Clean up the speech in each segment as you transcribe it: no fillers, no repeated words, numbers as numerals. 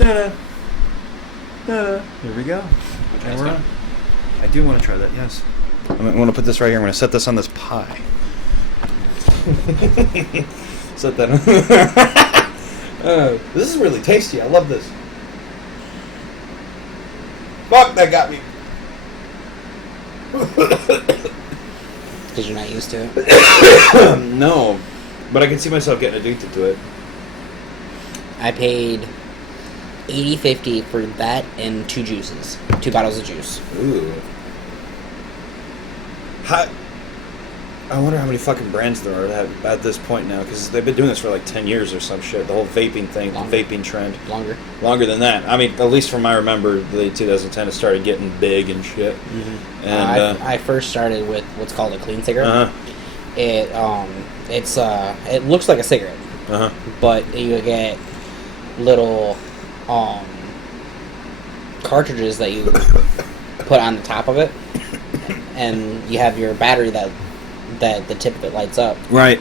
Da-da. Da-da. Here we go. And we're on. I do want to try that, yes. I'm going to put this right here. I'm going to set this on this pie. Set that on. This is really tasty. I love this. Fuck, that got me. Because you're not used to it? No. But I can see myself getting addicted to it. I paid $80.50 for that and 2 juices. 2 bottles of juice. Ooh. I wonder how many fucking brands there are at this point now, because they've been doing this for like 10 years or some shit. The whole vaping thing, the vaping trend. Longer than that. I mean, at least from I remember, late 2010, it started getting big and shit. Mm-hmm. And I first started with what's called a clean cigarette. It looks like a cigarette, but you get little cartridges that you put on the top of it, and you have your battery that the tip of it lights up. Right.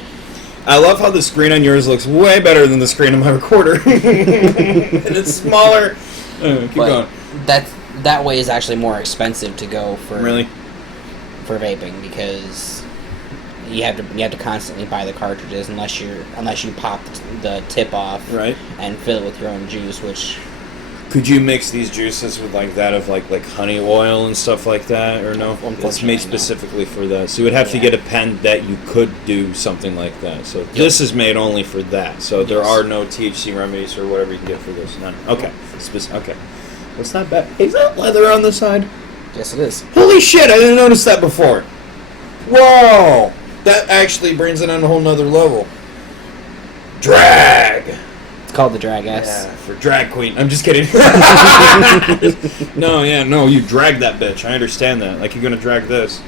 I love how the screen on yours looks way better than the screen on my recorder. And it's smaller. Keep going. That way is actually more expensive to go for vaping, because you have to constantly buy the cartridges unless you pop the tip off and fill it with your own juice, which... Could you mix these juices with like that of like honey oil and stuff like that, or no? It's made specifically for that. So you would have to get a pen that you could do something like that. So this is made only for that. So there are no THC remedies or whatever you can get for this. None. Okay. Okay. What's not bad? Is that leather on the side? Yes, it is. Holy shit! I didn't notice that before. Whoa! That actually brings it on a whole nother level. Drag. It's called the Drag S. Yeah, for drag queen. I'm just kidding. No, you drag that bitch. I understand that. Like, you're gonna drag this.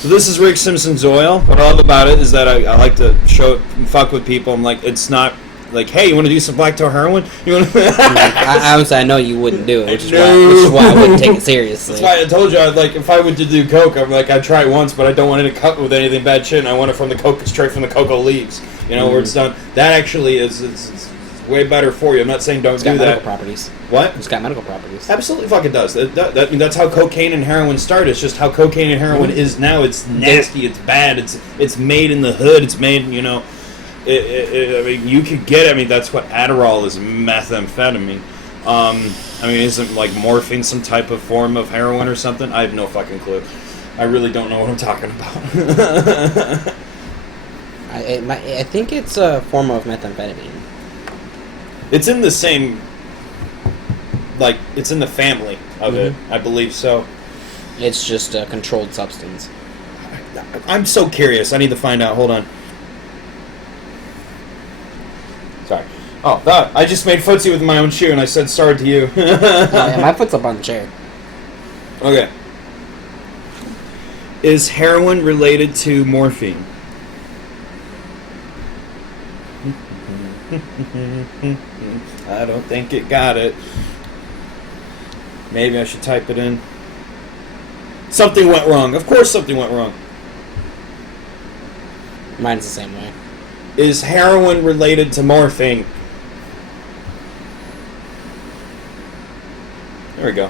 So this is Rick Simpson's oil. What I love about it is that I like to show it and fuck with people. I'm like, it's not like, hey, you want to do some black tar heroin? You want to I know you wouldn't do it, which is why I wouldn't take it seriously. That's why I told you, if I were to do coke, I'm like, I'd try it once, but I don't want it to cut with anything bad shit, and I want it from the coke, straight from the cocoa leaves. Where it's done. That actually is it's way better for you. I'm not saying don't do that. It's got medical properties. What? It's got medical properties. Absolutely fucking does. That's how cocaine and heroin started. It's just how cocaine and heroin is now. It's nasty. It's bad. It's made in the hood. It's made, I mean, you could get it. I mean, that's what Adderall is, methamphetamine. I mean, isn't like morphine some type of form of heroin or something? I have no fucking clue. I really don't know what I'm talking about. I think it's a form of methamphetamine. It's in the same, it's in the family of it. I believe so. It's just a controlled substance. I'm so curious. I need to find out. Hold on. Sorry. Oh, I just made footsie with my own shoe, and I said sorry to you. My foot's up on the chair. Okay. Is heroin related to morphine? I don't think it got it. Maybe I should type it in. Something went wrong. Of course something went wrong. Mine's the same way. Is heroin related to morphine? There we go.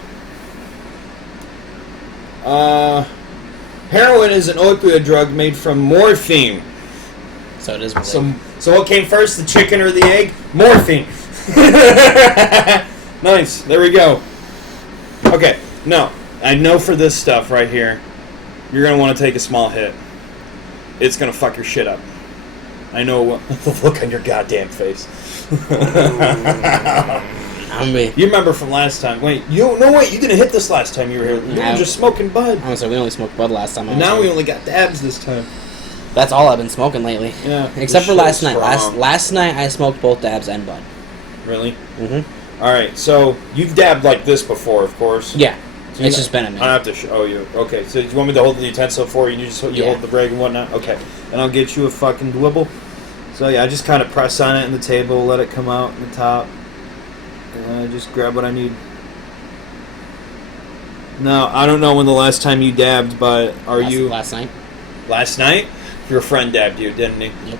Heroin is an opioid drug made from morphine. So it is related. So what came first, the chicken or the egg? Morphine. Nice. There we go. Okay. No. I know for this stuff right here, you're going to want to take a small hit. It's going to fuck your shit up. I know what... The look on your goddamn face. You remember from last time. Wait, you didn't hit this last time you were here. You were just smoking bud. I was like, we only smoked bud last time. Now we only got dabs this time. That's all I've been smoking lately. Yeah. Except for last night. Last night I smoked both dabs and bud. Really? Mm-hmm. Alright, so you've dabbed like this before, of course. Yeah. So it's just been a minute. I have to show you. Okay, so you want me to hold the utensil for you? You hold the rag and whatnot? Okay. And I'll get you a fucking dwibble. So yeah, I just kind of press on it in the table, let it come out in the top. And I just grab what I need. Now, I don't know when the last time you dabbed, but Last night? Last night? Your friend dabbed you, didn't he? Yep.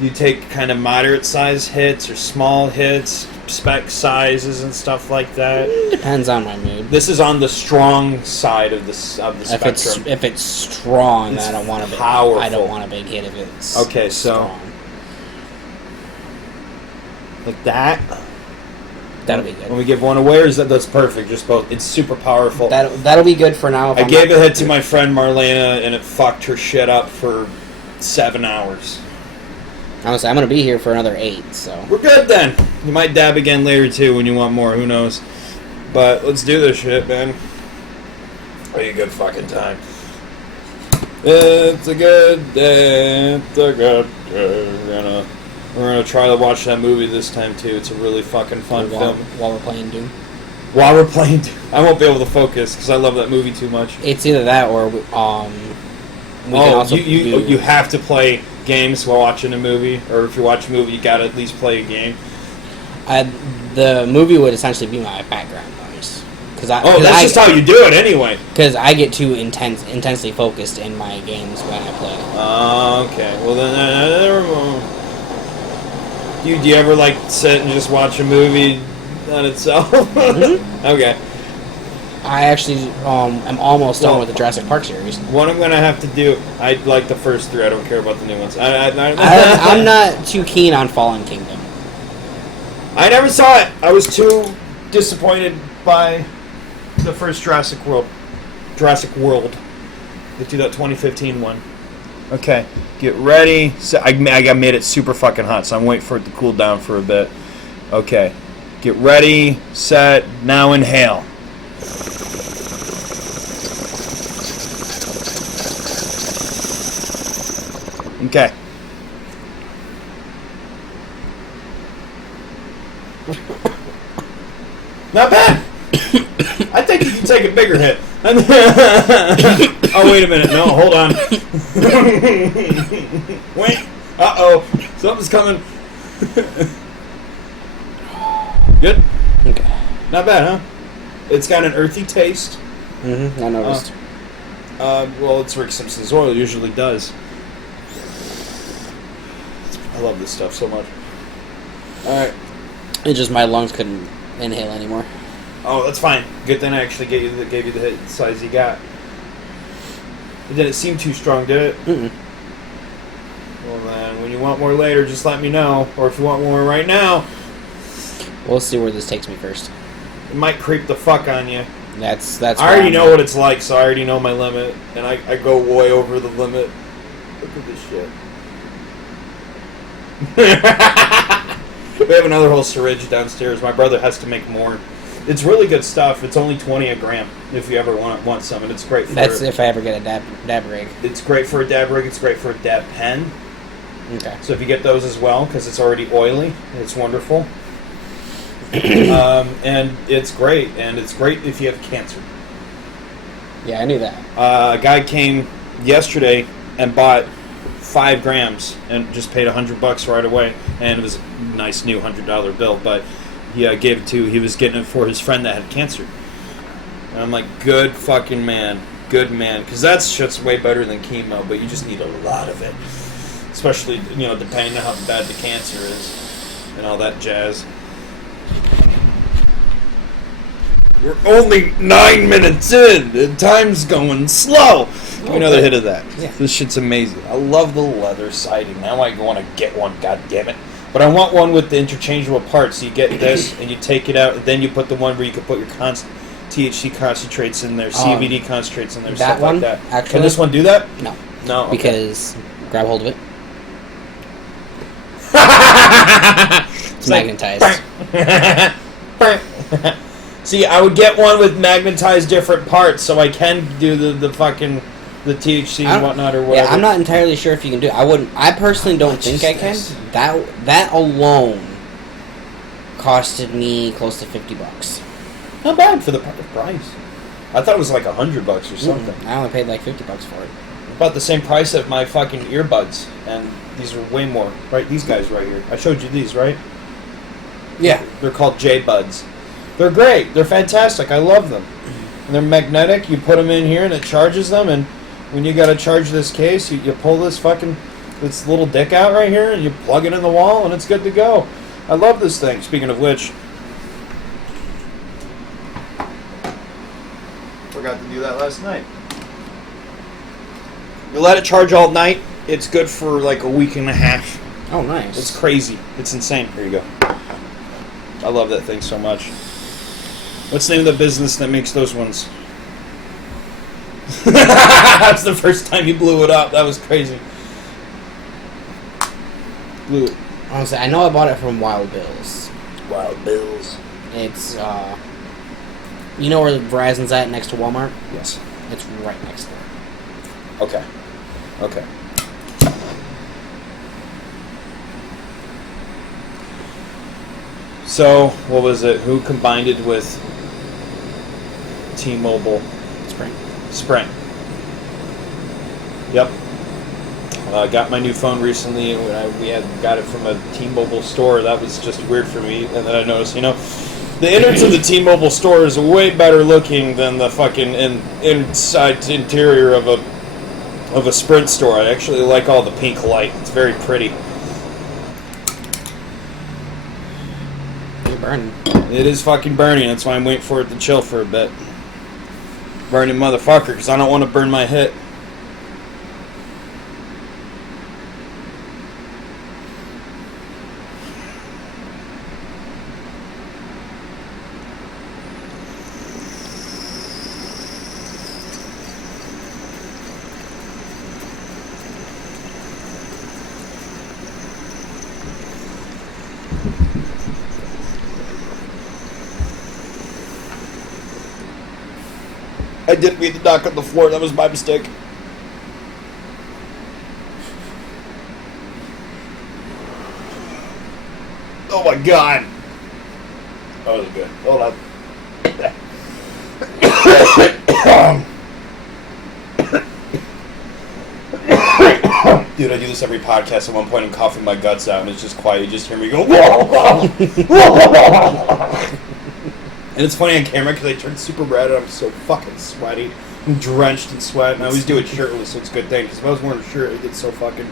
you take kind of moderate size hits or small hits, spec sizes and stuff like that. Depends on my mood. This is on the strong side of the spectrum. If it's strong, It's I don't want a big. powerful. I don't want a big hit if it's Okay, so strong. like that. That'll be good. When we give one away, or is that's perfect? Just both. It's super powerful. That'll be good for now. I gave a hit to my friend Marlena, and it fucked her shit up for 7 hours. Honestly, I'm gonna be here for another 8, so We're good then. You might dab again later too when you want more. Who knows? But let's do this shit, man. Be a good fucking time. It's a good day. It's a good day. We're gonna try to watch that movie this time too. It's a really fucking fun film. While we're playing Doom. While we're playing, I won't be able to focus because I love that movie too much. It's either that or we can also you have to play games while watching a movie, or if you watch a movie, you gotta at least play a game. The movie would essentially be my background noise. That's just how you do it anyway. Because I get too intensely focused in my games when I play. Okay. Well then, do you ever like sit and just watch a movie on itself? Mm-hmm. Okay. I actually am almost done with the Jurassic Park series. What I'm gonna have to do, I like the first 3. I don't care about the new ones. I'm not too keen on Fallen Kingdom. I never saw it. I was too disappointed by the first Jurassic World. The 2015 one. Okay, get ready. So I made it super fucking hot, so I'm waiting for it to cool down for a bit. Okay, get ready, set, now inhale. Okay. Not bad. I think you can take a bigger hit. Oh, wait a minute. No, hold on. Wait. Uh-oh. Something's coming. Good? Okay. Not bad, huh? It's got an earthy taste. Mm-hmm. I noticed. Well, it's Rick Simpson's oil. It usually does. I love this stuff so much. Alright. It's just my lungs couldn't inhale anymore. Oh, that's fine. Good thing I actually gave you the hit size you got. It didn't seem too strong, did it? Mm-mm. Well then, when you want more later, just let me know. Or if you want more right now, We'll see where this takes me first. it might creep the fuck on you. That's. I already know what it's like, so I already know my limit. And I go way over the limit. Look at this shit. We have another whole syringe downstairs. My brother has to make more. It's really good stuff. It's only 20 a gram if you ever want some, and it's great for. That's if I ever get a dab rig. It's great for a dab rig. It's great for a dab pen. Okay. So if you get those as well, because it's already oily, it's wonderful. And it's great. And it's great if you have cancer. Yeah, I knew that. A guy came yesterday and bought 5 grams and just paid $100 right away, and it was a nice new $100 bill. But he gave it to. He was getting it for his friend that had cancer. And I'm like, good fucking man, good man, because that shit's way better than chemo. But you just need a lot of it, especially depending on how bad the cancer is and all that jazz. We're only 9 minutes in. The time's going slow. Give me another hit of that. Yeah. This shit's amazing. I love the leather siding. Now I want to get one. God damn it! But I want one with the interchangeable parts. So you get this and you take it out, and then you put the one where you can put your THC concentrates in there, CBD concentrates in there, stuff one, like that. actually, Can this one do that? No. No. Okay. Because grab hold of it. It's magnetized. See, I would get one with magnetized different parts, so I can do the fucking the THC and whatnot or whatever. Yeah, I'm not entirely sure if you can do it. I personally don't think I can. That alone costed me close to $50. Not bad for the price. I thought it was like $100 or something. I only paid like $50 for it. About the same price of my fucking earbuds, and these are way more. Right, these guys right here. I showed you these, right? Yeah. They're called J-Buds. They're great. They're fantastic. I love them. And they're magnetic. You put them in here, and it charges them, and when you got to charge this case, you pull this fucking its little dick out right here, and you plug it in the wall, and it's good to go. I love this thing. Speaking of which, forgot to do that last night. You let it charge all night. It's good for like a week and a half. Oh, nice. It's crazy. It's insane. Here you go. I love that thing so much. What's the name of the business that makes those ones? That's the first time you blew it up. That was crazy. Blew it. Honestly, I know I bought it from Wild Bill's. Wild Bills. It's, you know where Verizon's at next to Walmart? Yes. It's right next to it. Okay. Okay. So, what was it? Who combined it with T-Mobile? Sprint. Yep. I got my new phone recently, and we had got it from a T-Mobile store. That was just weird for me, and then I noticed, the innards of the T-Mobile store is way better looking than the fucking inside interior of a Sprint store. I actually like all the pink light. It's very pretty. You're burning. It is fucking burning. That's why I'm waiting for it to chill for a bit. Burning motherfucker, because I don't want to burn my hit. I didn't mean to knock on the floor. That was my mistake. Oh my god. That was good. Hold on. Dude, I do this every podcast. At one point, I'm coughing my guts out, and it's just quiet. You just hear me go. And it's funny on camera because I turned super red and I'm so fucking sweaty. I'm drenched in sweat, and I always do it shirtless, so it's a good thing. Because if I was wearing a shirt, it gets so fucking.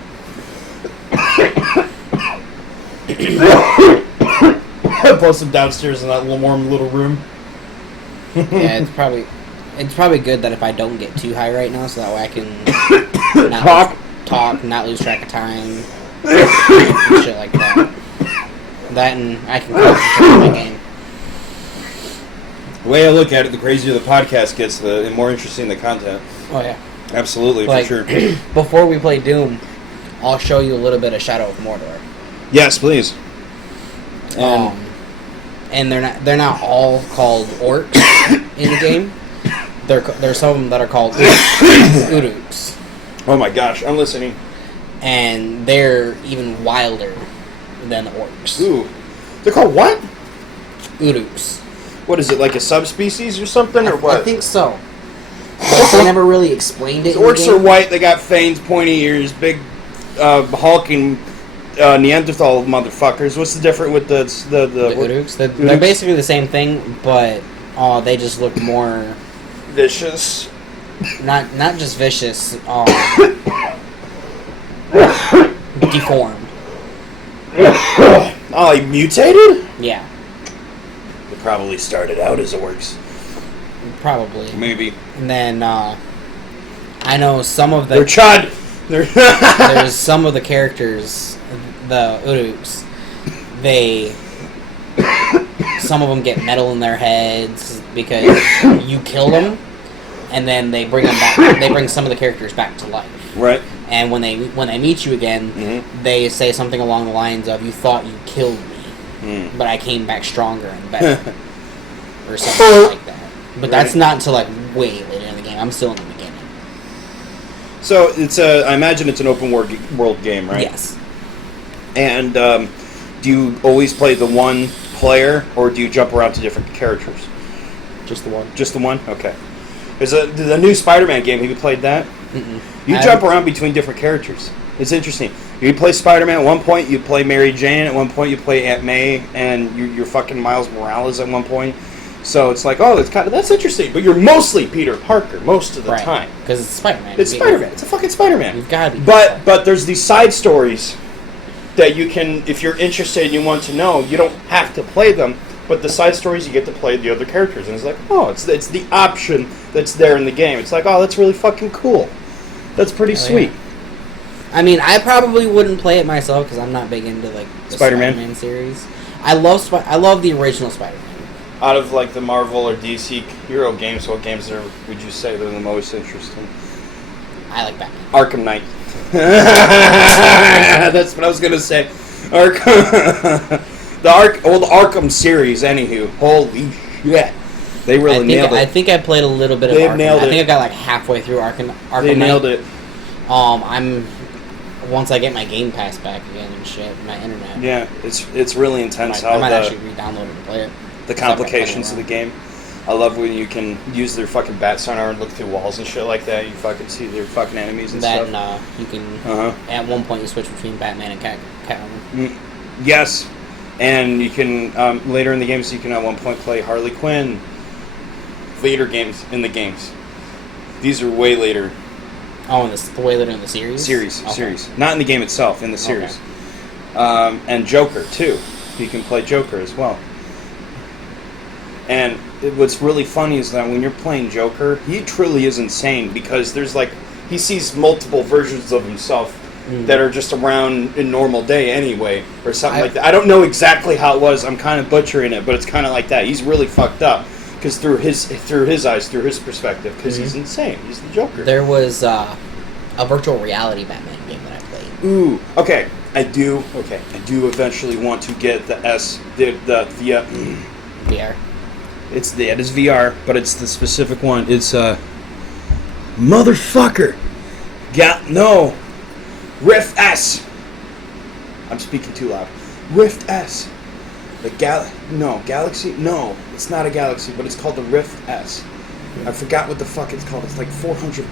Plus, I'm downstairs in that little warm little room. Yeah, it's probably good that if I don't get too high right now, so that way I can not lose track of time, and shit like that. That and I can concentrate on my game. The way I look at it, the crazier the podcast gets, the more interesting the content. Oh yeah, absolutely, like, for sure. Before we play Doom, I'll show you a little bit of Shadow of Mordor. Yes, please. And they're not all called orcs in the game. There's some of them that are called Uruks. Oh my gosh, I'm listening. And they're even wilder than the orcs. Ooh, they're called what? Uruks. What is it, like a subspecies or something, or what? I think so. They never really explained it. Orcs are white. They got fangs, pointy ears, big, hulking Neanderthal motherfuckers. What's the difference with the Uruks? They're basically the same thing, but they just look more vicious. Not just vicious. Deformed. Oh, like mutated? Yeah. They probably started out as orcs. Probably. Maybe. And then I know some of the. They're chud. There's some of the characters, the Uruks. Some of them get metal in their heads because you kill them, and then they bring them back. They bring some of the characters back to life. Right. And when they meet you again, they say something along the lines of, "You thought you killed me, but I came back stronger and better," or something like that. But that's not until like way later in the game. I'm still in the beginning. So it's I imagine it's an open world game, right? Yes. And do you always play the one player, or do you jump around to different characters? Just the one. Just the one? Okay. There's the new Spider-Man game. Have you played that? Mm-mm. You jump around between different characters. It's interesting. You play Spider-Man at one point, you play Mary Jane at one point, you play Aunt May, and you're fucking Miles Morales at one point. So it's like, oh, that's interesting. But you're mostly Peter Parker most of the time. Because it's Spider-Man. It's Spider-Man. It's a fucking Spider-Man. You've got to be. But there's these side stories that you can, if you're interested and you want to know, you don't have to play them. But the side stories, you get to play the other characters. And it's like, oh, it's the option that's there in the game. It's like, oh, that's really fucking cool. That's pretty sweet. Yeah. I mean, I probably wouldn't play it myself because I'm not big into like the Spider-Man series. I love the original Spider-Man. Out of like the Marvel or DC hero games, what games would you say they're the most interesting? I like Batman. Arkham Knight. That's what I was gonna say. The Arkham series. Anywho, holy shit, they really nailed it. I think I played a little bit of Arkham. I think I got like halfway through Arkham. They nailed Knight. it. Once I get my Game Pass back again and shit, my internet. Yeah, it's really intense. I might actually re-download it and play it. The complications of the game. I love when you can use their fucking bat sonar and look through walls and shit like that. You fucking see their fucking enemies and stuff. And you can, at one point, you switch between Batman and Catwoman. Yes. And you can, later in the games, you can at one point play Harley Quinn. Later games in the games. These are way later. Oh, way later in the series? Series. Not in the game itself, in the series. Okay. And Joker, too. You can play Joker as well. And what's really funny is that when you're playing Joker, he truly is insane because there's like, he sees multiple versions of himself that are just around in normal day anyway, or something like that. I don't know exactly how it was. I'm kind of butchering it, but it's kind of like that. He's really fucked up because through his eyes, through his perspective, because he's insane. He's the Joker. There was a virtual reality Batman game that I played. Ooh, okay. I do eventually want to get the VR. It is VR, but it's the specific one. It's motherfucker. No. Rift S. I'm speaking too loud. Rift S. Galaxy. No, it's not a Galaxy, but it's called the Rift S. I forgot what the fuck it's called. It's like $400.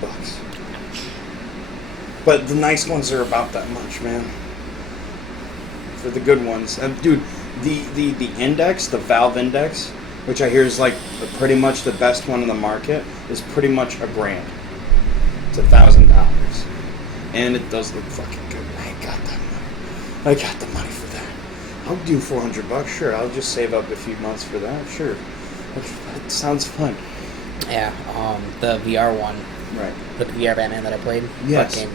But the nice ones are about that much, man. For the good ones, dude. The Index, the Valve Index, which I hear is like pretty much the best one in the market, is pretty much $1,000. It's $1,000, and it does look fucking good. I got that money. I got the money for that. I'll do $400. Sure, I'll just save up a few months for that. Sure, that sounds fun. Yeah, the VR one. Right. The VR Batman that I played. Yes. Fucking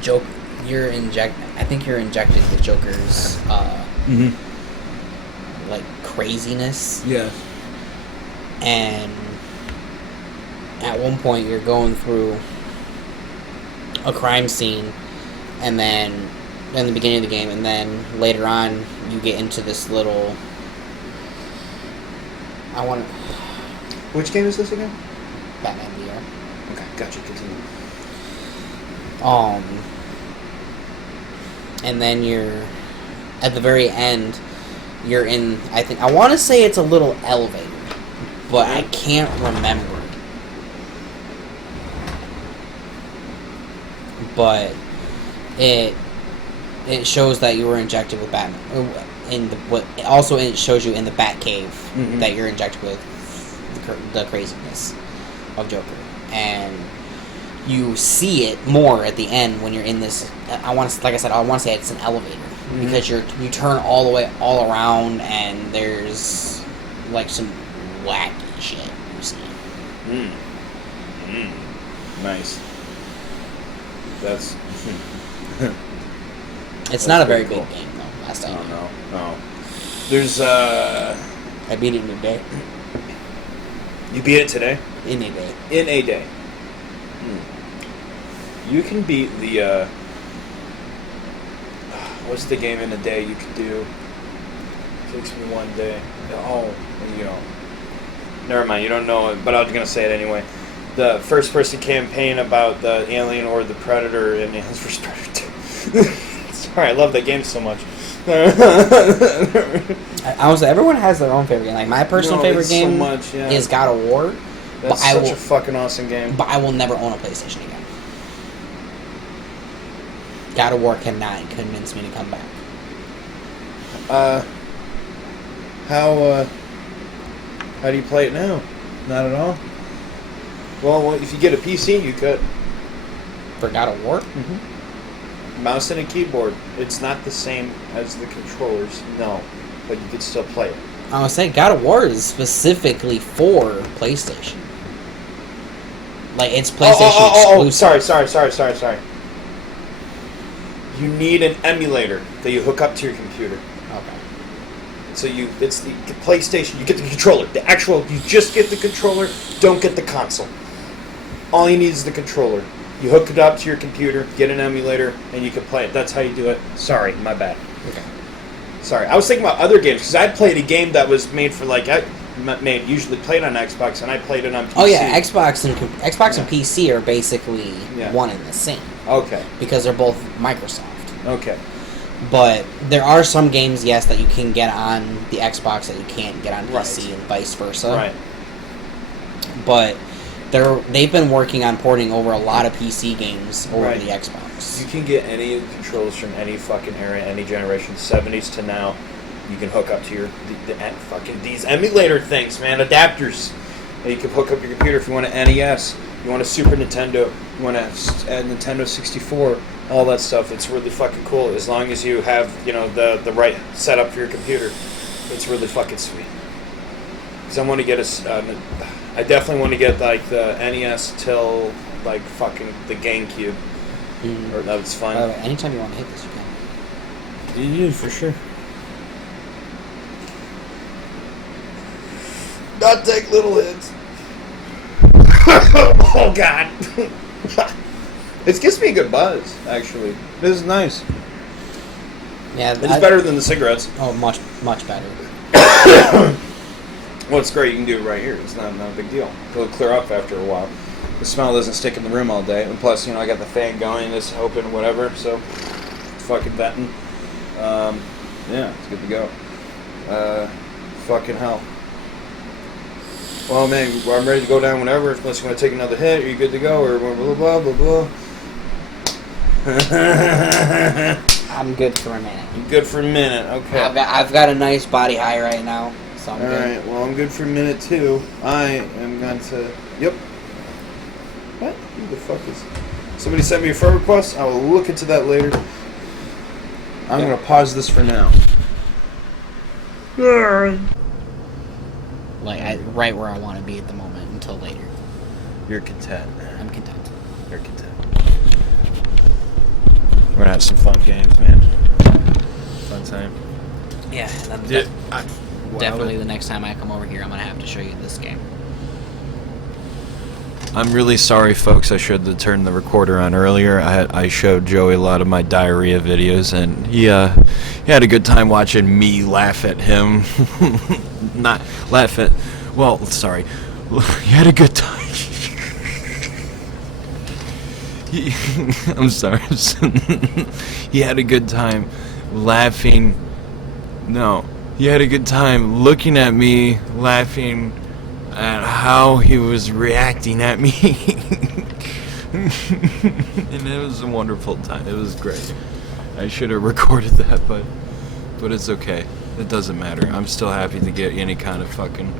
Joke. I think you're injected with Joker's. Like craziness. Yeah. And at one point you're going through a crime scene, and then in the beginning of the game, and then later on you get into this little. Which game is this again? Batman VR. Okay, gotcha. Continue. And then you're at the very end. You're in. I want to say it's a little elevator, but I can't remember. But it shows that you were injected with Batman. Also it shows you in the Batcave that you're injected with the craziness of Joker, and you see it more at the end when you're in this. I want to say it's an elevator because you turn all around, and there's like some wacky shit you see. Nice. That's. It's not a very big game though. Last time. No. There's I beat it in a day. You beat it today? In a day. In a day. You can beat the. What's the game in a day you can do? It takes me one day. Never mind. You don't know it, but I was gonna say it anyway. The first-person campaign about the Alien or the Predator in Aliens vs. Predator 2. Sorry, I love that game so much. Honestly, everyone has their own favorite game. Like my personal favorite game is God of War. That's such a fucking awesome game. But I will never own a PlayStation again. God of War cannot convince me to come back. How do you play it now? Not at all. Well, if you get a PC, you could. For God of War? Mm-hmm. Mouse and a keyboard. It's not the same as the controllers, no. But you could still play it. I was saying God of War is specifically for PlayStation. Like, it's PlayStation exclusive. Sorry. You need an emulator that you hook up to your computer. Okay. So it's the PlayStation. You get the controller. You just get the controller. Don't get the console. All you need is the controller. You hook it up to your computer, get an emulator, and you can play it. That's how you do it. Sorry, my bad. Okay. Sorry, I was thinking about other games because I played a game that was made for usually played on Xbox, and I played it on PC. Oh yeah, Xbox and PC are basically one and the same. Okay. Because they're both Microsoft. Okay. But there are some games, yes, that you can get on the Xbox that you can't get on PC, Right. and vice versa. Right. But they've been working on porting over a lot of PC games over to the Xbox. You can get any controls from any fucking era, any generation, 70s to now. You can hook up to these emulator things, man, adapters. And you can hook up your computer if you want an NES, you want a Super Nintendo, you want a Nintendo 64, all that stuff. It's really fucking cool as long as you have, the right setup for your computer. It's really fucking sweet. Because I want to get I definitely want to get like the NES till like fucking the GameCube. Mm-hmm. Or that was fun. Anytime you want to hit this, you can. Yeah, for sure. Not take little hits. Oh God! It gives me a good buzz. Actually, this is nice. Yeah, it's better than the cigarettes. Oh, much better. Well, it's great. You can do it right here. It's not a big deal. It'll clear up after a while. The smell doesn't stick in the room all day. And plus, I got the fan going, it's open, whatever. So, fucking venting. Yeah, it's good to go. Fucking hell. Well, man, I'm ready to go down whenever. Unless you want to take another hit, are you good to go? Or blah, blah, blah, blah, blah. I'm good for a minute. You're good for a minute, okay. I've got a nice body high right now, so I'm good. Alright, well, I'm good for a minute, too. I am going to... Yep. What? Who the fuck is... Somebody sent me a friend request? I will look into that later. I'm going to pause this for now. Like, right where I want to be at the moment until later. You're content. I'm content. You're content. We're gonna have some fun games, man. Fun time. Yeah, definitely the next time I come over here, I'm gonna have to show you this game. I'm really sorry, folks. I should have turned the recorder on earlier. I showed Joey a lot of my diarrhea videos, and he had a good time watching me laugh at him. Not laugh at... Well, sorry. He had a good time. I'm sorry. He had a good time laughing. No. He had a good time looking at me, laughing at how he was reacting at me. And it was a wonderful time. It was great. I should have recorded that, but it's okay. It doesn't matter. I'm still happy to get any kind of fucking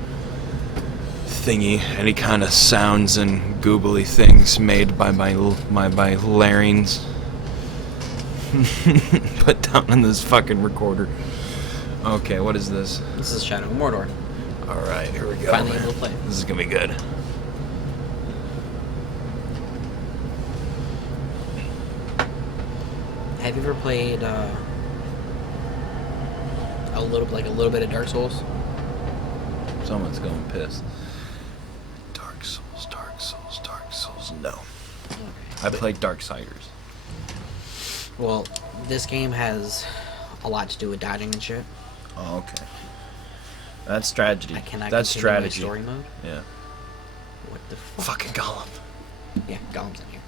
thingy, any kind of sounds and googly things made by my larynx. Put down in this fucking recorder. Okay, what is this? This is Shadow of Mordor. Alright, here we go. Finally able to play. This is gonna be good. Have you ever played a little bit of Dark Souls? Someone's going piss. Dark Souls, no. Okay. I played Darksiders. Well, this game has a lot to do with dodging and shit. Oh, okay. That's strategy. I cannot That's continue my strategy. story mode. Yeah. What the fuck? Fucking Gollum. Yeah, Gollum's in here.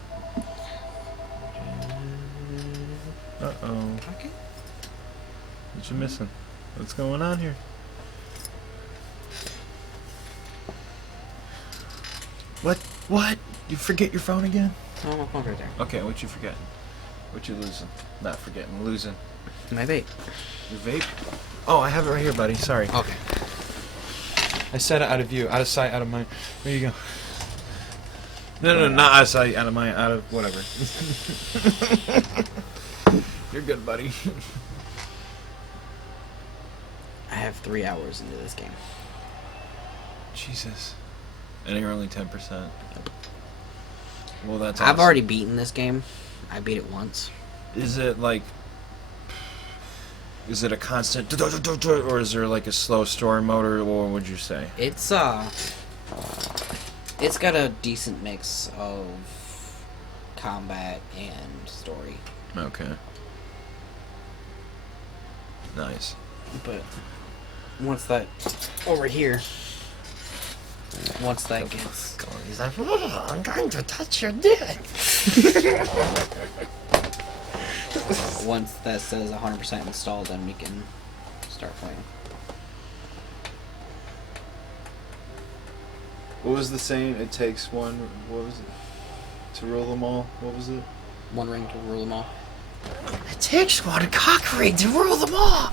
Uh-oh. Okay. What you missing? What's going on here? What? You forget your phone again? Oh, my phone's right there. Okay, what you forgetting? What you losing? Not forgetting, losing. My vape. Your vape? Oh, I have it right here, buddy. Sorry. Okay. I said out of view, out of sight, out of mind. There you go. No, not out of sight, out of mind, out of whatever. You're good, buddy. I have 3 hours into this game. Jesus. And you're only 10%. Well, that's I've awesome. already beaten this game. I beat it once. Is it like... Is it a constant... Or is there like a slow story mode, or what would you say? It's got a decent mix of combat and story. Okay. Nice. But once that over here, once that gets, He's like, oh, I'm going to touch your dick. once that says 100% installed, then we can start playing. What was the saying? It takes one. What was it? To rule them all. What was it? One ring to rule them all. It takes one cock ring to rule them all.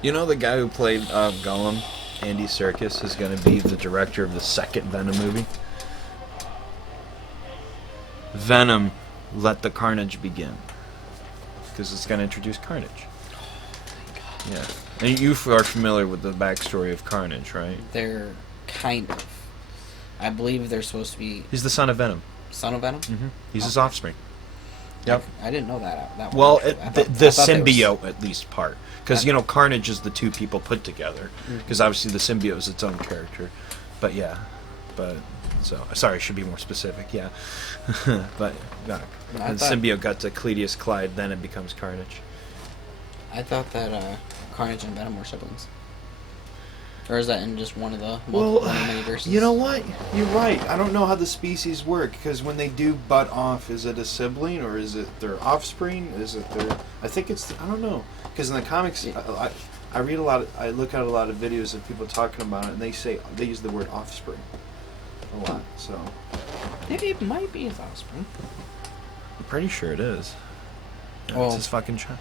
You know the guy who played Gollum, Andy Serkis, is going to be the director of the second Venom movie. Venom, Let the Carnage Begin. Because it's going to introduce Carnage. Yeah. And you are familiar with the backstory of Carnage, right? They're kind of. I believe they're supposed to be He's the son of Venom. son of Venom. Mm-hmm. He's his offspring. Yep. I didn't know that. That Well, one. the symbiote, at least, part. Because, you know, Carnage is the two people put together. Because obviously the symbiote is its own character. But, yeah. But, so, sorry, I should be more specific, yeah. But, the symbiote got to Cletus Clyde, then it becomes Carnage. I thought that Carnage and Venom were siblings. Or is that in just one of the many verses? You know what? You're right. I don't know how the species work, because when they do butt off, is it a sibling or is it their offspring? Is it their... I think it's... I don't know. Because in the comics, I read a lot... I look at a lot of videos of people talking about it, and they say... They use the word offspring a lot, so... It might be his offspring. I'm pretty sure it is. Well, it's his fucking child.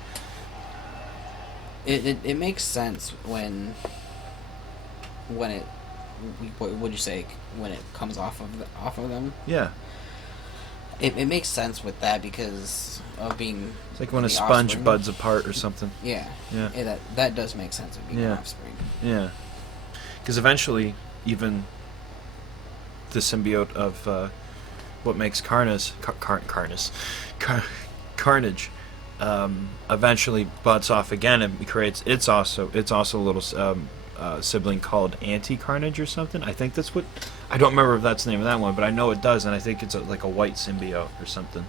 It makes sense when it... What would you say? When it comes off of them? Yeah. It makes sense with that because of being... It's like when a the sponge offspring. buds apart or something. Yeah. Yeah. That does make sense of being an Yeah. offspring. Yeah. Because eventually, even the symbiote of what makes Carnage, eventually butts off again and creates it's also a little sibling called Anti-Carnage or something. I think that's what... I don't remember if that's the name of that one, but I know it does, and I think it's like a white symbiote or something.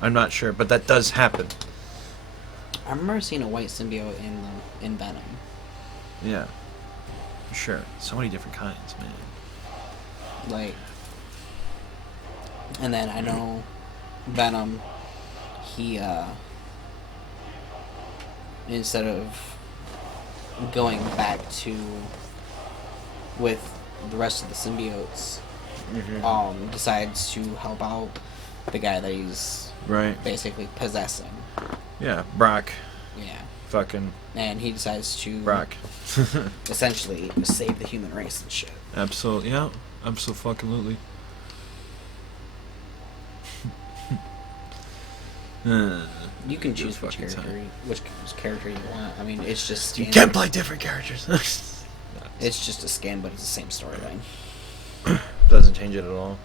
I'm not sure, but that does happen. I remember seeing a white symbiote in Venom. Yeah. Sure. So many different kinds, man. Like... And then I know Venom, he, instead of going back to with the rest of the symbiotes, decides to help out the guy that he's basically possessing. Yeah, Brock. Yeah. Fucking... And he decides to... Brock. essentially save the human race and shit. Absolutely, yeah. Absolutely. You can choose which character you want. I mean, it's just... You can't play different characters. It's just a skin, but it's the same storyline. Doesn't change it at all.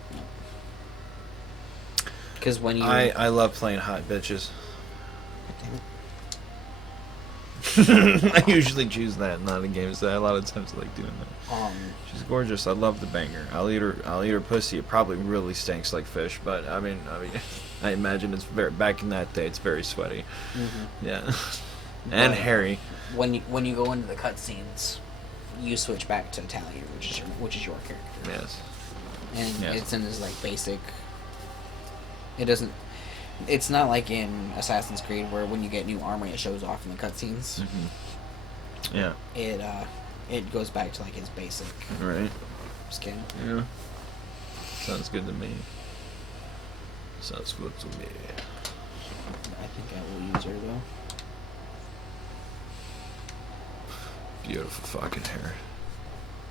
Because when you... I love playing hot bitches. I usually choose that, not in games. A lot of times I like doing that. She's gorgeous. I love the banger. I'll eat her pussy. It probably really stinks like fish, but I mean, I imagine it's very... Back in that day, it's very sweaty. Yeah, and hairy. When you go into the cutscenes, you switch back to Italian, which is your character. Yes. And it's in this like basic. It doesn't. It's not like in Assassin's Creed where when you get new armor it shows off in the cutscenes. Yeah. It goes back to like his basic skin. Yeah. Sounds good to me. Sounds good to me. I think I will use her though. Beautiful fucking hair.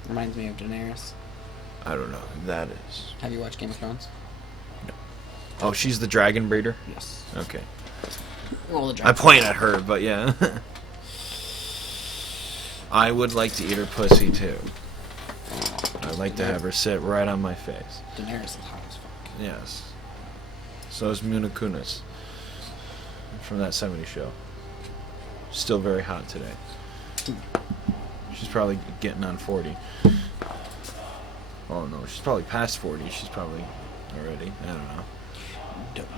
Reminds me of Daenerys. I don't know who that is. Have you watched Game of Thrones? Oh, she's the dragon breeder? Yes. Okay. Well, the I point at her, but yeah. I would like to eat her pussy too. I'd like to have her sit right on my face. Daenerys is hot as fuck. Yes. So is Muna Kunis from that 70s show. Still very hot today. She's probably getting on 40. Oh no, she's probably past 40. She's probably already. I don't know.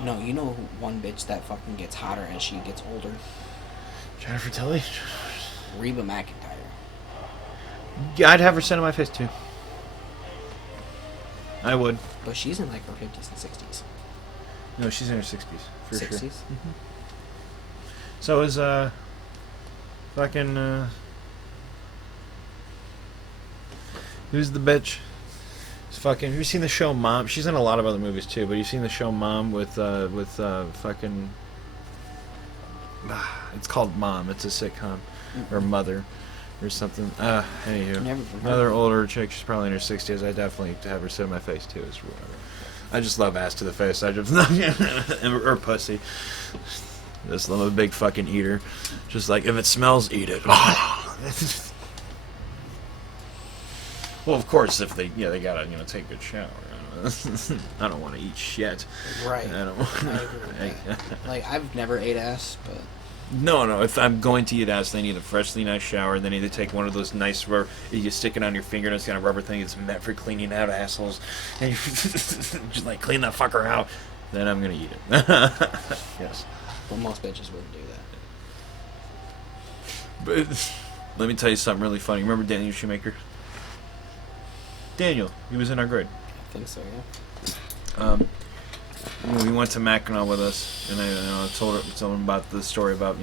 No, you know one bitch that fucking gets hotter as she gets older? Jennifer Tilly? Reba McEntire. Yeah, I'd have her sit on my face too. I would. But she's in like her 50s and 60s. No, she's in her 60s. For 60s? sure. So is, fucking, who's the bitch? It's fucking, have you seen the show Mom? She's in a lot of other movies too, but you've seen the show Mom with fucking, it's called Mom. It's a sitcom. Or Mother. Or something. Anywho. Never Another older chick, she's probably in her 60s. I definitely have her sit on my face too. It's whatever. I just love ass to the face. I just or pussy. This little big fucking eater. Just like, if it smells, eat it. Well, of course, if they gotta, take a good shower. I don't want to eat shit. Right. I don't. I agree with that. Like, I've never ate ass, but... No. If I'm going to eat ass, they need a freshly nice shower. They need to take one of those nice you stick it on your finger and it's got a rubber thing. It's meant for cleaning out assholes. And you just like clean that fucker out. Then I'm gonna eat it. Yes. But most bitches wouldn't do that. But let me tell you something really funny. Remember Daniel Shoemaker? Daniel, he was in our grade. I think so, yeah. He went to Mackinac with us, and I told him about the story about,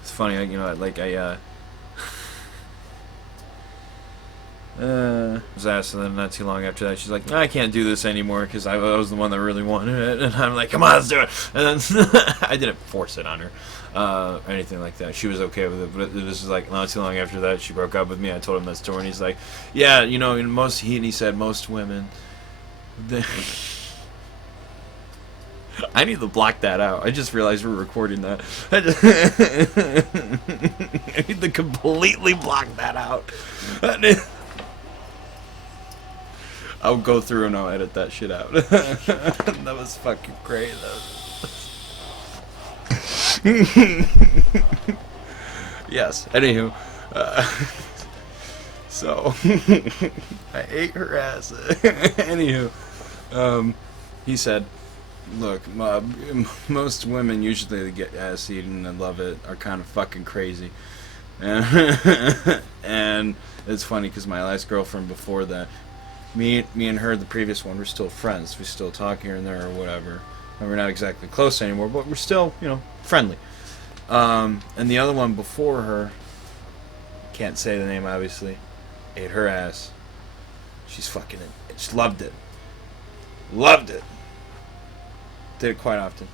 it's funny, was asked, and then not too long after that, she's like, I can't do this anymore, because I was the one that really wanted it, and I'm like, come on, let's do it, and then I didn't force it on her, or anything like that. She was okay with it, but it was like, not too long after that, she broke up with me. I told him that story, and he's like, yeah, he said, most women, I need to block that out. I just realized we're recording that. I need to completely block that out. I'll go through and I'll edit that shit out. That was fucking great. Yes. Anywho, so I ate her ass. Anywho, he said, look, most women usually that get ass eaten and love it are kind of fucking crazy. And it's funny because my last girlfriend before that, me and her, the previous one, we're still friends. We still talk here and there or whatever. And we're not exactly close anymore, but we're still, friendly. And the other one before her, can't say the name obviously, ate her ass. She's fucking it. She loved it. Loved it. Did it quite often.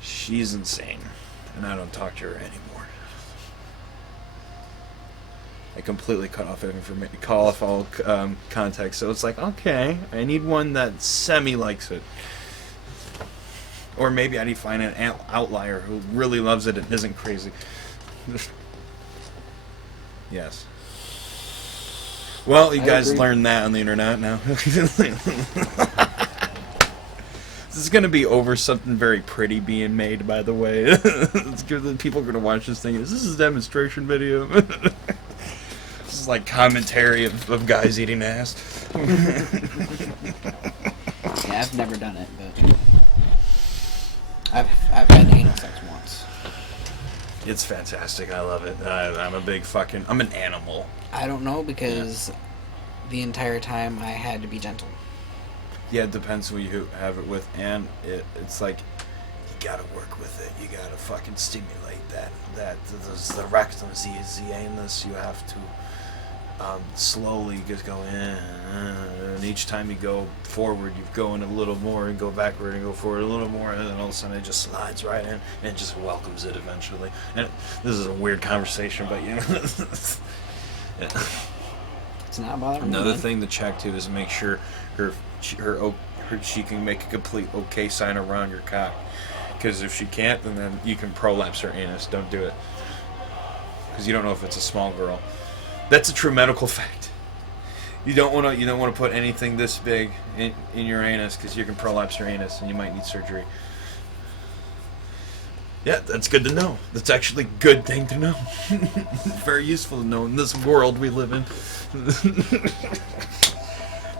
She's insane, and I don't talk to her anymore. I completely cut off all context. So it's like, okay, I need one that semi likes it, or maybe I need to find an outlier who really loves it and isn't crazy. Yes. Well, you guys learned that on the internet now. This is going to be over something very pretty being made, by the way. It's good. People are going to watch this thing. Is this a demonstration video? This is like commentary of guys eating ass. Yeah, I've never done it, but I've had anal sex once. It's fantastic. I love it. I'm an animal. I don't know, because the entire time I had to be gentle. Yeah, it depends who you have it with, and it's like, you gotta work with it. You gotta fucking stimulate the rectum, the anus. You have to slowly just go in, and each time you go forward, you go in a little more, and go backward, and go forward a little more, and then all of a sudden it just slides right in, and just welcomes it eventually. And this is a weird conversation, but It's not bothering me. Another man. thing to check too is make sure she can make a complete okay sign around your cock. Because if she can't, then you can prolapse her anus. Don't do it. Because you don't know if it's a small girl. That's a true medical fact. You don't want to put anything this big in your anus because you can prolapse your anus and you might need surgery. Yeah, that's good to know. That's actually a good thing to know. Very useful to know in this world we live in.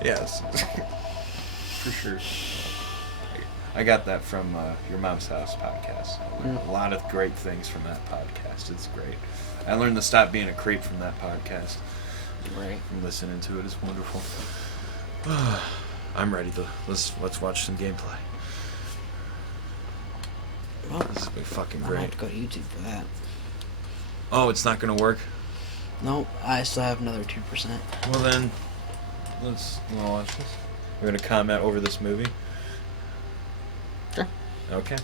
Yes. For sure. I got that from Your Mom's House podcast. I learned a lot of great things from that podcast. It's great. I learned to stop being a creep from that podcast. Right. From listening to it. It's wonderful. I'm ready to let's watch some gameplay. Well, This is gonna be fucking I'll have great. to go to YouTube for that. Oh, it's not gonna work. No, I still have another 2%. Well then, let's watch this. We're gonna comment over this movie. Sure. Okay.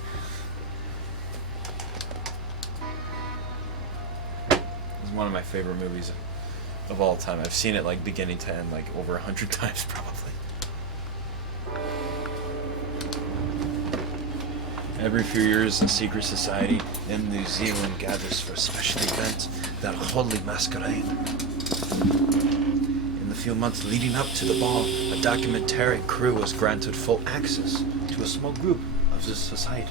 It's one of my favorite movies of all time. I've seen it like beginning to end like over 100 times probably. Every few years, a secret society in New Zealand gathers for a special event, their holy masquerade. In the few months leading up to the ball, a documentary crew was granted full access to a small group of this society.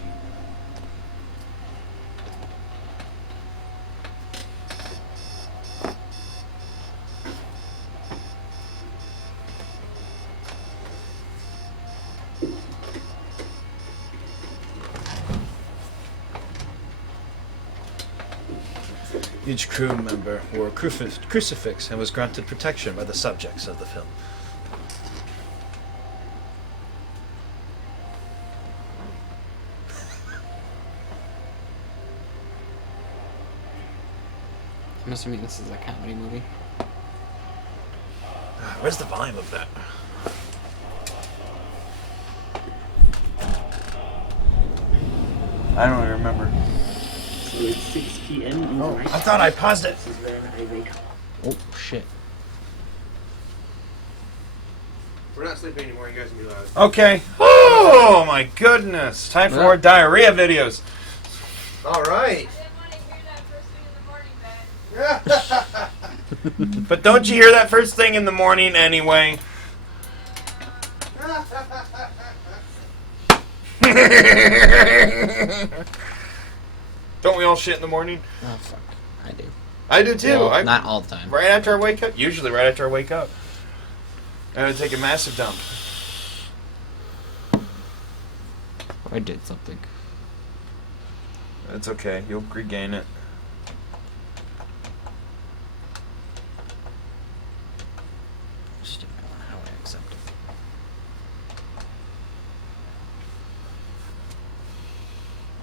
Each crew member wore a crucifix and was granted protection by the subjects of the film. I'm assuming this is a comedy movie. Where's the volume of that? I don't remember. So it's 6 p.m. in the night. I thought I paused it. This is when I wake up. Oh, shit. We're not sleeping anymore. You guys can be loud. Okay. Oh my goodness. Time for more diarrhea videos. All right. But don't you hear that first thing in the morning anyway? Don't we all shit in the morning? Oh, fuck. I do. I do too. Well, not all the time. Right after I wake up. Usually right after I wake up. And I take a massive dump. I did something. It's okay. You'll regain it. Just didn't know how I accept it.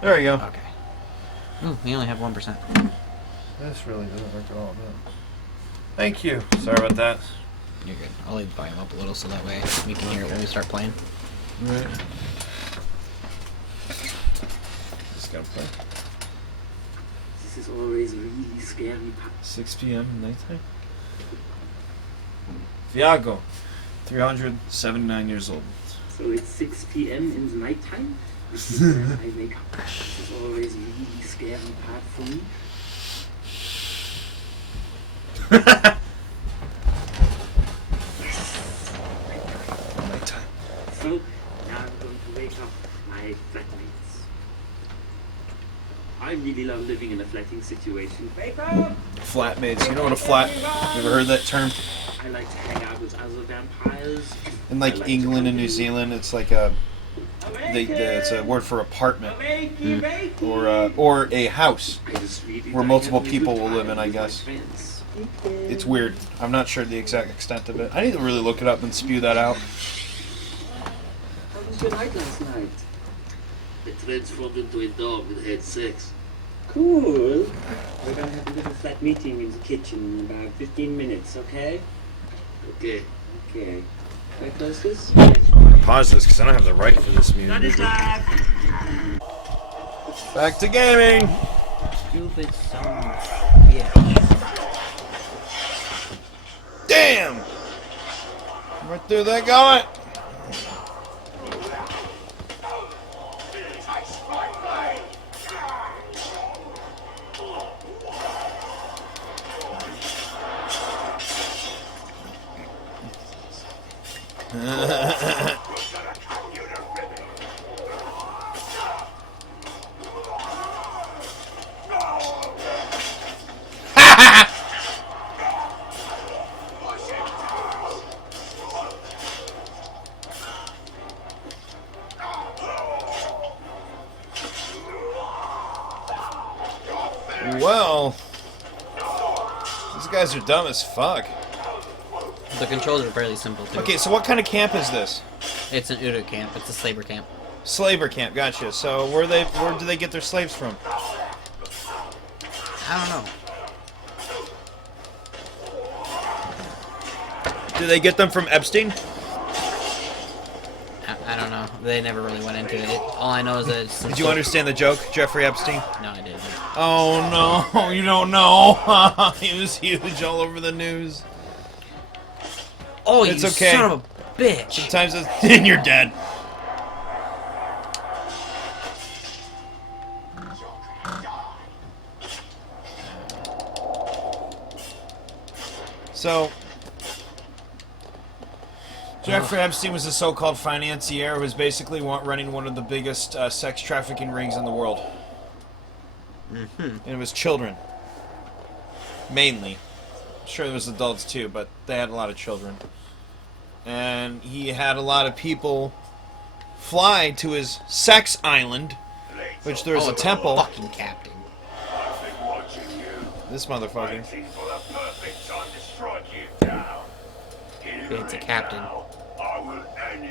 There you go. Okay. Ooh, we only have 1%. This really doesn't work at all, no. Thank you. Sorry about that. You're good. I'll leave the volume up a little so that way we can hear it when we start playing. Right. Just gotta play. This is always a really scary part. 6 p.m. nighttime. Viago, 379 years old. So it's 6 p.m. in the nighttime. This is when I wake up. This is always a really scary part for me. Nighttime. So now I'm going to wake up my flatmates. I really love living in a flatting situation. Wake up! Flatmates. You know what a flat? You ever heard that term? I like to hang out with other vampires. In I like to England and come New in. Zealand, it's like it's a word for apartment Wakey, wakey. or a house I just really where like multiple having a people good will live time in, I with my guess. friends. It's weird. I'm not sure the exact extent of it. I need to really look it up and spew that out. How was your night last night? I transformed into a dog and had sex. Cool. We're gonna have a little flat meeting in the kitchen in about 15 minutes, okay? Okay. Okay. Can I close this? I'm gonna pause this because I don't have the right for this music. Back to gaming. Stupid son of a bitch. Bam! Right through that gullet. Well, these guys are dumb as fuck. The controls are fairly simple too. Okay, so what kind of camp is this? It's an Udo camp. It's a slaver camp. Slaver camp, gotcha. So where do they get their slaves from? I don't know. Do they get them from Epstein? I don't know. They never really went into it. All I know is that it's... Did you understand the joke, Jeffrey Epstein? No, I didn't. Oh no, you don't know. He was huge all over the news. Oh, It's you okay. son of a bitch! Sometimes it's... and you're dead. So, Jeffrey Epstein was a so-called financier who was basically running one of the biggest sex trafficking rings in the world. And it was children. Mainly. I'm sure there was adults too, but they had a lot of children. And he had a lot of people fly to his sex island, which there's a temple. Fucking captain. This motherfucker. It's a captain.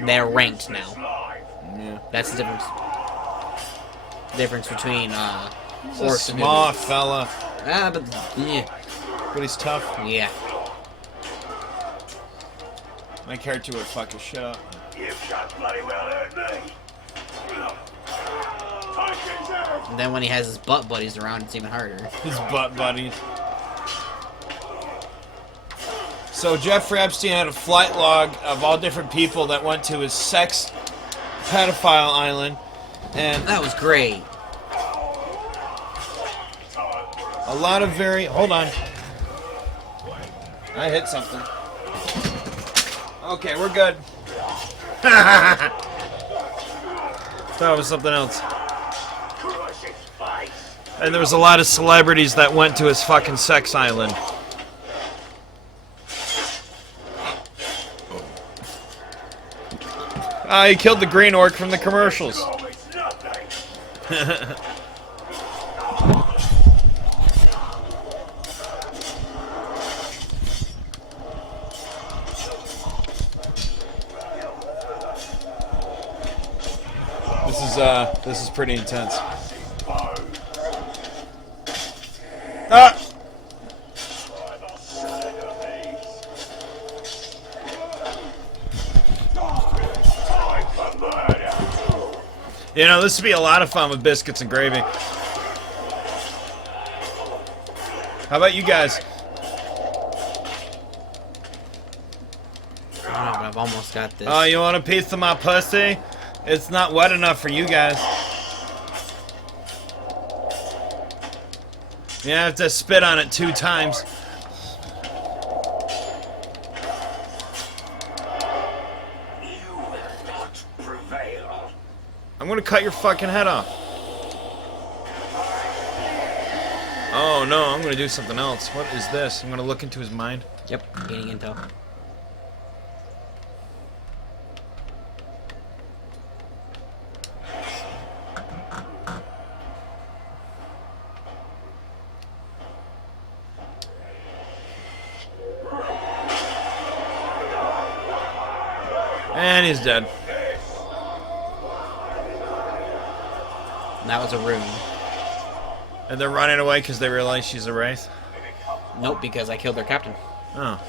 They're ranked now. Yeah. That's the difference. Difference between He's a orcs and small Udos. fella, Ah, but yeah, but he's tough. yeah. My character would fuck his shit up. And then when he has his butt buddies around, it's even harder. His butt buddies. So Jeffrey Epstein had a flight log of all different people that went to his sex pedophile island, and That was great. a lot of very... Hold on. I hit something. Okay, we're good. Thought it was something else. And there was a lot of celebrities that went to his fucking sex island. He killed the green orc from the commercials. This is pretty intense. Ah! You know, this would be a lot of fun with biscuits and gravy. How about you guys? I don't know, but I've almost got this. Oh, you want a piece of my pussy? It's not wet enough for you guys. You have to spit on it 2 times. I'm gonna cut your fucking head off. Oh no, I'm gonna do something else. What is this? I'm gonna look into his mind. Yep, gaining intel. And he's dead. That was a rune. And they're running away because they realize she's a wraith? Nope, because I killed their captain. Oh.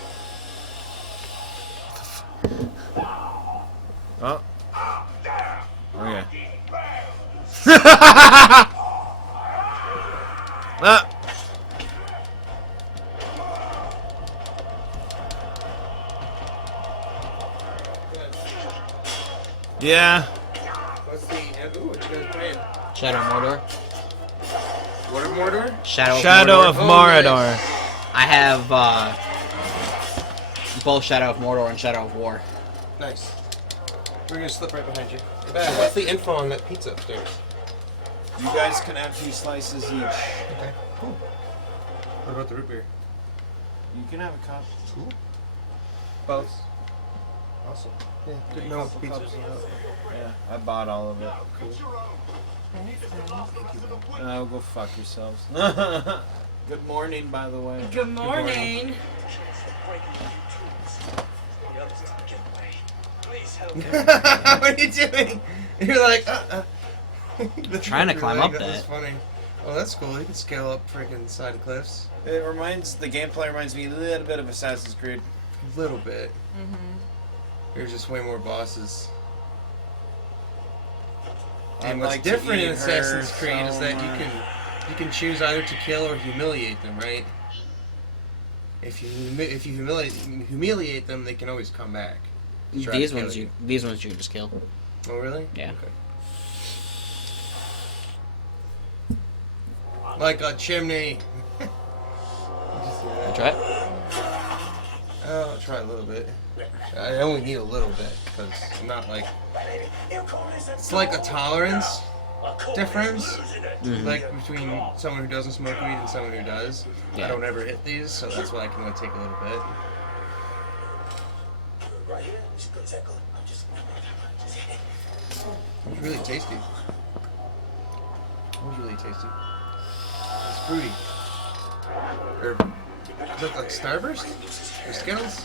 Oh. Okay. Ah. Yeah. What's the... Ooh, what you guys playing? Shadow of Mordor. What of Mordor? Shadow of Mordor. Mordor. Nice. I have both Shadow of Mordor and Shadow of War. Nice. We're gonna slip right behind you. What's the info on that pizza upstairs? You guys can have 2 slices each. Okay, cool. What about the root beer? You can have a cup. Cool. Both. Awesome. Yeah, didn't know what pizza was about. Yeah, I bought all of it. Cool. Go fuck yourselves. Good morning, by the way. Good morning. What are you doing? You're like, Trying to climb up That's that. funny. Oh, that's cool. You can scale up freaking side of cliffs. The gameplay reminds me a little bit of Assassin's Creed. A little bit. There's just way more bosses. And what's like to different in eat Assassin's her Creed is so that much. you can choose either to kill or humiliate them, right? If you humiliate them, they can always come back. to try to These kill ones you can just kill. Oh really? Yeah. Okay. Like a chimney. Did you see that? Try it. Oh, I'll try a little bit. I only need a little bit because I'm not like. It's like a tolerance difference, like between someone who doesn't smoke weed and someone who does. Yeah. I don't ever hit these, so that's why I can only take a little bit. It's really tasty. It was really tasty. It's fruity. Or look like Starburst or Skittles.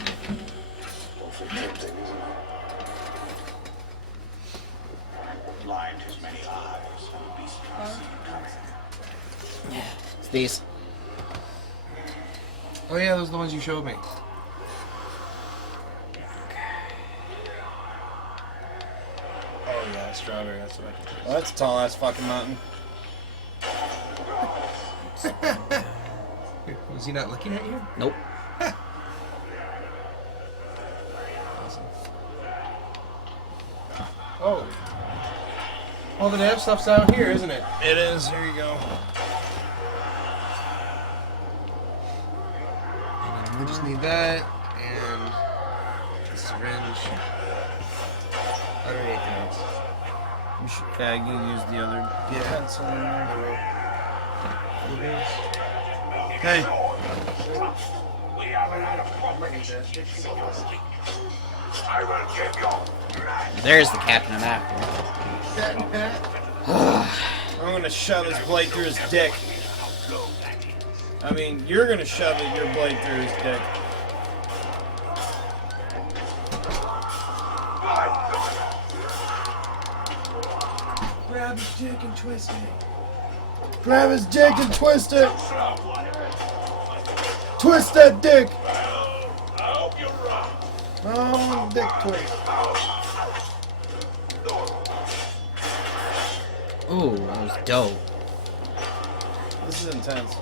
It's these. Oh yeah, those are the ones you showed me. Oh yeah, strawberry. That's what I can taste. Well, that's a tall ass fucking mountain. Was he not looking at you? Nope. Awesome. Oh. All the nav stuff's out here, isn't it? It is. Here you go. We just need that and the syringe. I don't need anything else. You should, yeah, you can use the other pencil in there. Hey. There's the captain I'm after. I'm gonna shove his blade through his dick. I mean, you're gonna shove your blade through his dick. Grab his dick and twist it. Grab his dick and twist it! Twist that dick! Oh, dick twist. Ooh, that was dope. This is intense.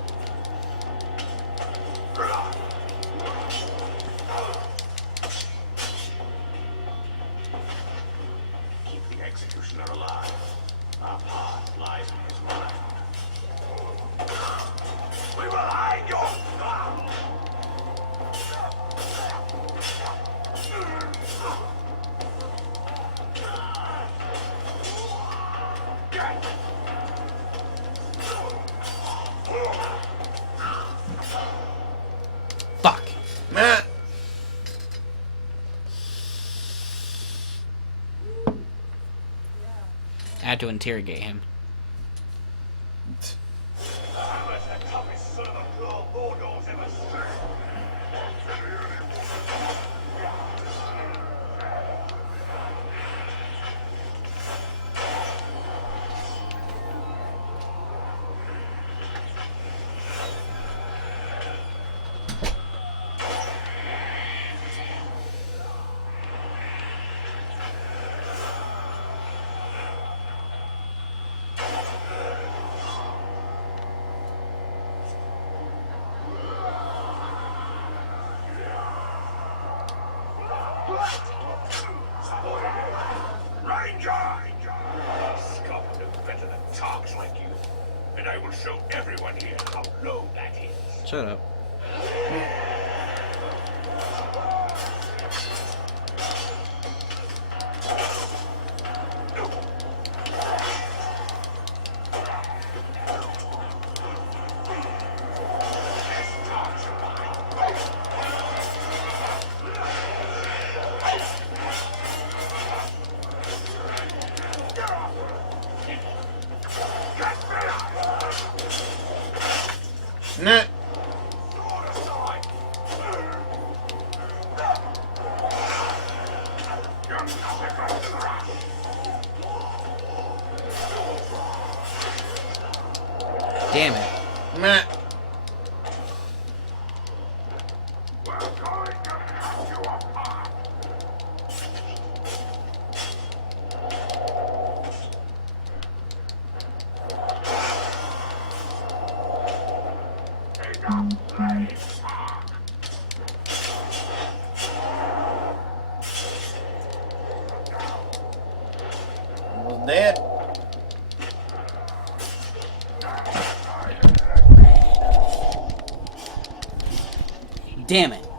Keep the executioner alive. Our path lies in his mind. We will hide you! Fuck. Matt! I had to interrogate him. Right! show everyone here how low that is. Shut up. Nah. Damn it. Nah. Was dead. Damn it.